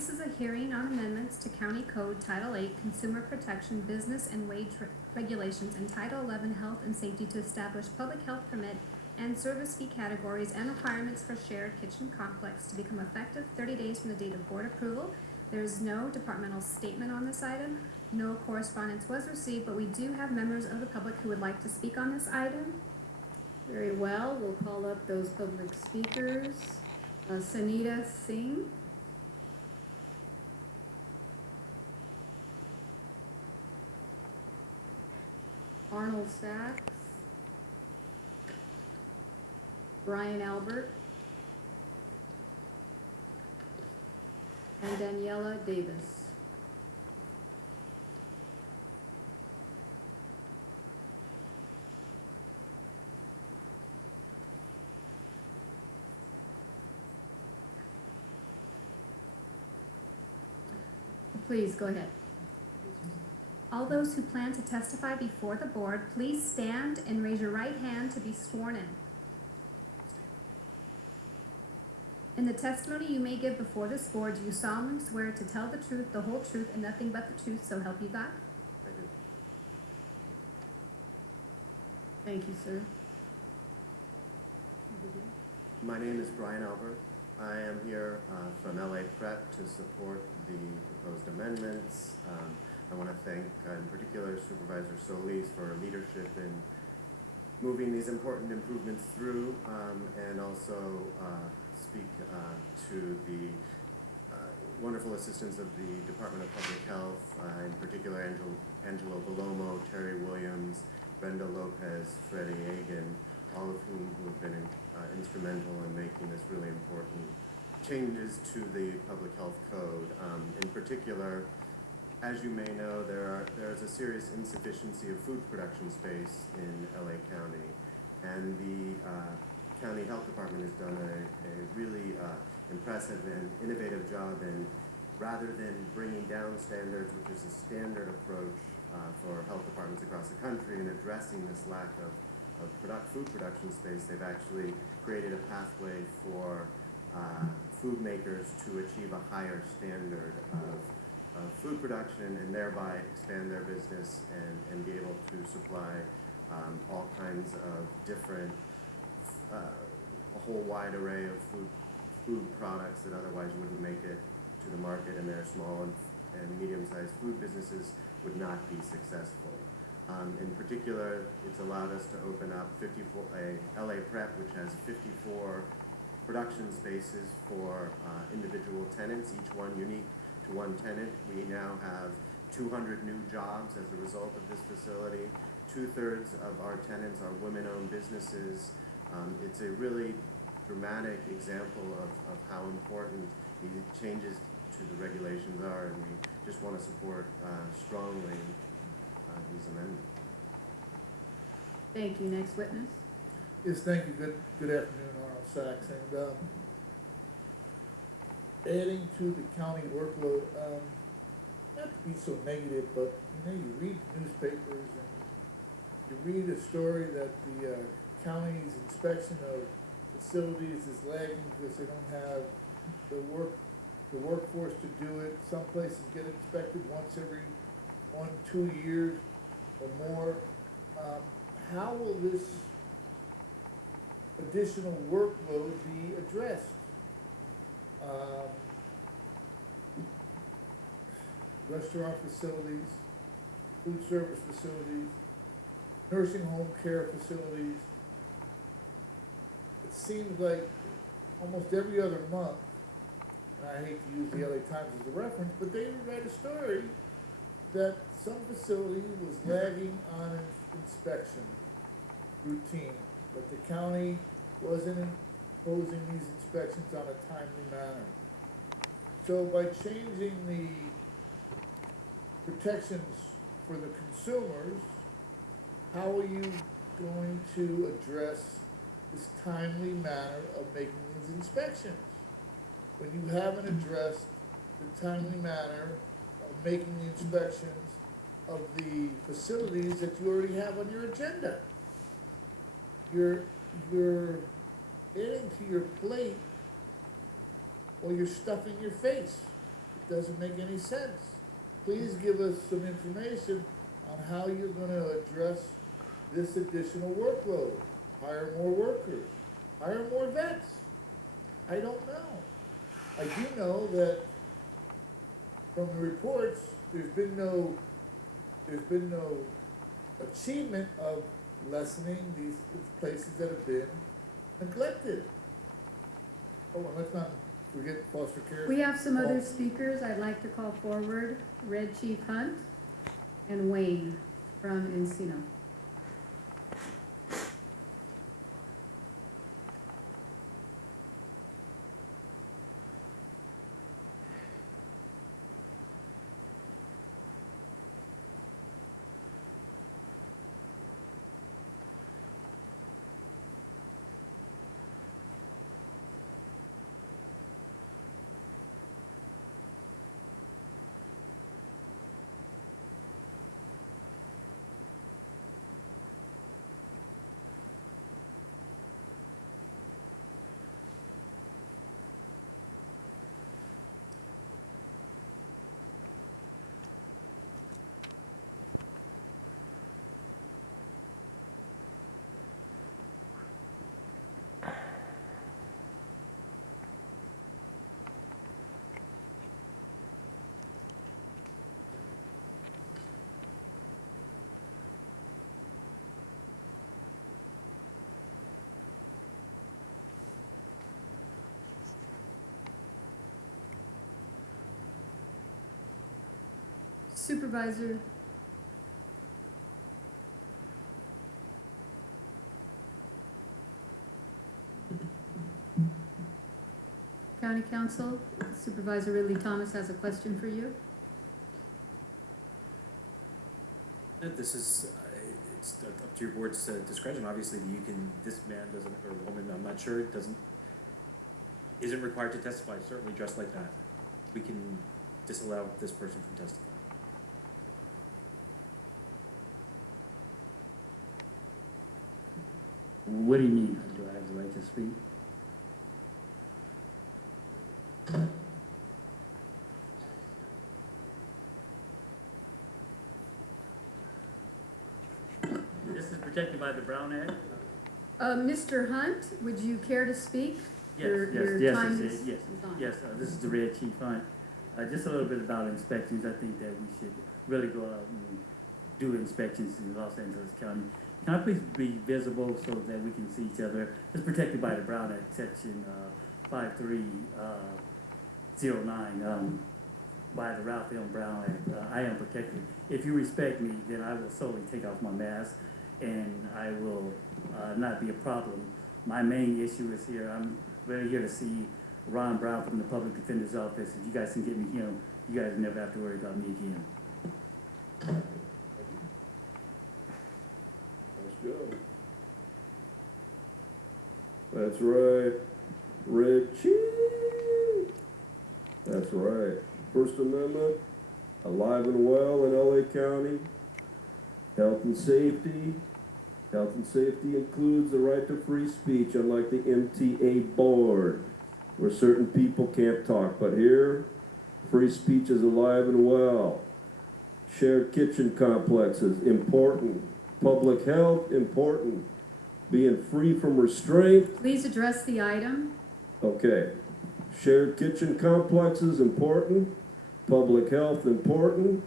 This is a hearing on amendments to County Code Title 8 Consumer Protection Business and Wage Regulations and Title 11 Health and Safety to establish public health permit and service fee categories and requirements for shared kitchen complex to become effective 30 days from the date of board approval. There is no departmental statement on this item. No correspondence was received, but we do have members of the public who would like to speak on this item. Very well, we'll call up those public speakers. Sanita Singh. Arnold Sachs. Brian Albert. And Daniela Davis. Please go ahead. All those who plan to testify before the board, please stand and raise your right hand to be sworn in. In the testimony you may give before this board, do you solemnly swear to tell the truth, the whole truth, and nothing but the truth, so help you God? I do. Thank you, sir. My name is Brian Albert. I am here from LA Prep to support the proposed amendments. I want to thank in particular Supervisor Solis for leadership in moving these important improvements through, and also speak to the wonderful assistance of the Department of Public Health, in particular Angelo Bellomo, Terry Williams, Brenda Lopez, Freddie Agan, all of whom have been instrumental in making this really important changes to the public health code. In particular, as you may know, there's a serious insufficiency of food production space in LA County, and the County Health Department has done a really impressive and innovative job in, rather than bringing down standards, which is a standard approach for health departments across the country, and addressing this lack of food production space, they've actually created a pathway for food makers to achieve a higher standard of food production and thereby expand their business and be able to supply all kinds of different, a whole wide array of food products that otherwise wouldn't make it to the market, and their small and medium-sized food businesses would not be successful. In particular, it's allowed us to open up LA Prep, which has 54 production spaces for individual tenants, each one unique to one tenant. We now have 200 new jobs as a result of this facility. 2/3 of our tenants are women-owned businesses. It's a really dramatic example of how important these changes to the regulations are, and we just want to support strongly these amendments. Thank you. Next witness. Yes, thank you. Good afternoon, Arnold Sachs. And adding to the county workload, not to be so negative, but you read newspapers and you read a story that the county's inspection of facilities is lagging because they don't have the workforce to do it. Some places get inspected once every 1-2 years or more. How will this additional workload be addressed? Restaurant facilities, food service facilities, nursing home care facilities. It seems like almost every other month, and I hate to use the LA Times as a reference, but they would write a story that some facility was lagging on inspection routine, that the county wasn't imposing these inspections on a timely manner. So by changing the protections for the consumers, how are you going to address this timely manner of making these inspections? When you haven't addressed the timely manner of making the inspections of the facilities that you already have on your agenda. You're adding to your plate while you're stuffing your face. doesn't make any sense. Please give us some information on how you're gonna address this additional workload. Hire more workers, hire more vets. I don't know. I do know that from the reports, there's been no achievement of lessening these places that have been neglected. Oh, and let's not forget foster care. We have some other speakers I'd like to call forward, Red Chief Hunt and Wayne from Encino. Supervisor. County Council, Supervisor Ridley Thomas has a question for you. This is, it's up to your board's discretion. Obviously, you can, this man doesn't, or woman, I'm not sure, isn't required to testify, certainly dressed like that. We can disallow this person from testifying. What do you mean? Do I have the right to speak? This is protected by the Brown Act? Mr. Hunt, would you care to speak? Yes, Your time yes, is yes, on. yes, this is the Red Chief Hunt. Just a little bit about inspections. I think that we should really go out and do inspections in Los Angeles County. Can I please be visible so that we can see each other? It's protected by the Brown Act, section 5309, by the Ralph M. Brown Act. I am protected. If you respect me, then I will solely take off my mask and I will not be a problem. My main issue is here. I'm really here to see Ron Brown from the Public Defender's Office. If you guys can get me him, you guys never have to worry about me again. Let's go. That's right. Red Chief. That's right. First Amendment, alive and well in LA County. Health and safety. Health and safety includes the right to free speech, unlike the MTA board, where certain people can't talk. But here, free speech is alive and well. Shared kitchen complexes, important. Public health, important. Being free from restraint. Please address the item. Okay. Shared kitchen complexes, important. Public health, important.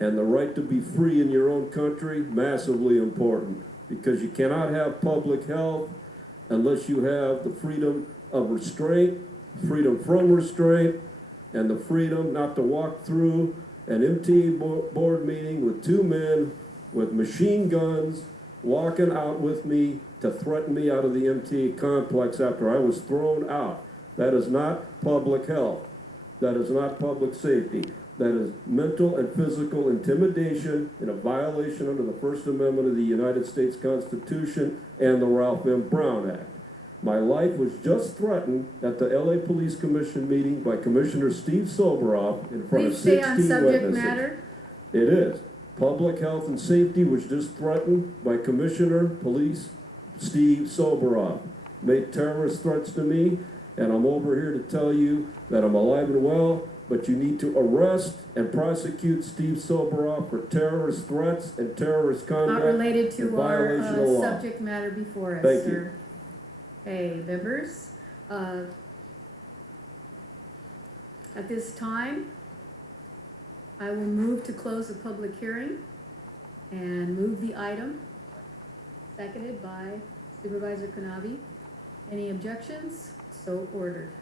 And the right to be free in your own country, massively important. Because you cannot have public health unless you have the freedom of restraint, freedom from restraint, and the freedom not to walk through an MTA board meeting with two men with machine guns walking out with me to threaten me out of the MTA complex after I was thrown out. That is not public health. That is not public safety. That is mental and physical intimidation and a violation under the First Amendment of the United States Constitution and the Ralph M. Brown Act. My life was just threatened at the LA Police Commission meeting by Commissioner Steve Soboroff in front of Please stay 16 on subject witnesses. matter. It is. Public health and safety was just threatened by Commissioner Police Steve Soboroff. Made terrorist threats to me, and I'm over here to tell you that I'm alive and well, but you need to arrest and prosecute Steve Soboroff for terrorist threats and terrorist Not conduct. related in to our, violation of law. subject matter before us, Thank you. sir. Okay, members, at this time, I will move to close the public hearing and move the item, seconded by Supervisor Kanavi. Any objections? So ordered.